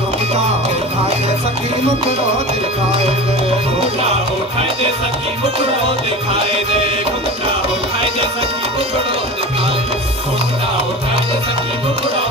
घूमता उठाए दे सखी मुखड़ो दिखाए दे घूमता उठाए दे सखी मुखड़ो दिखाए दे घूमता उठाए दे सखी मुखड़ो दिखाए घूमता उठाए दे सखी मुखड़ो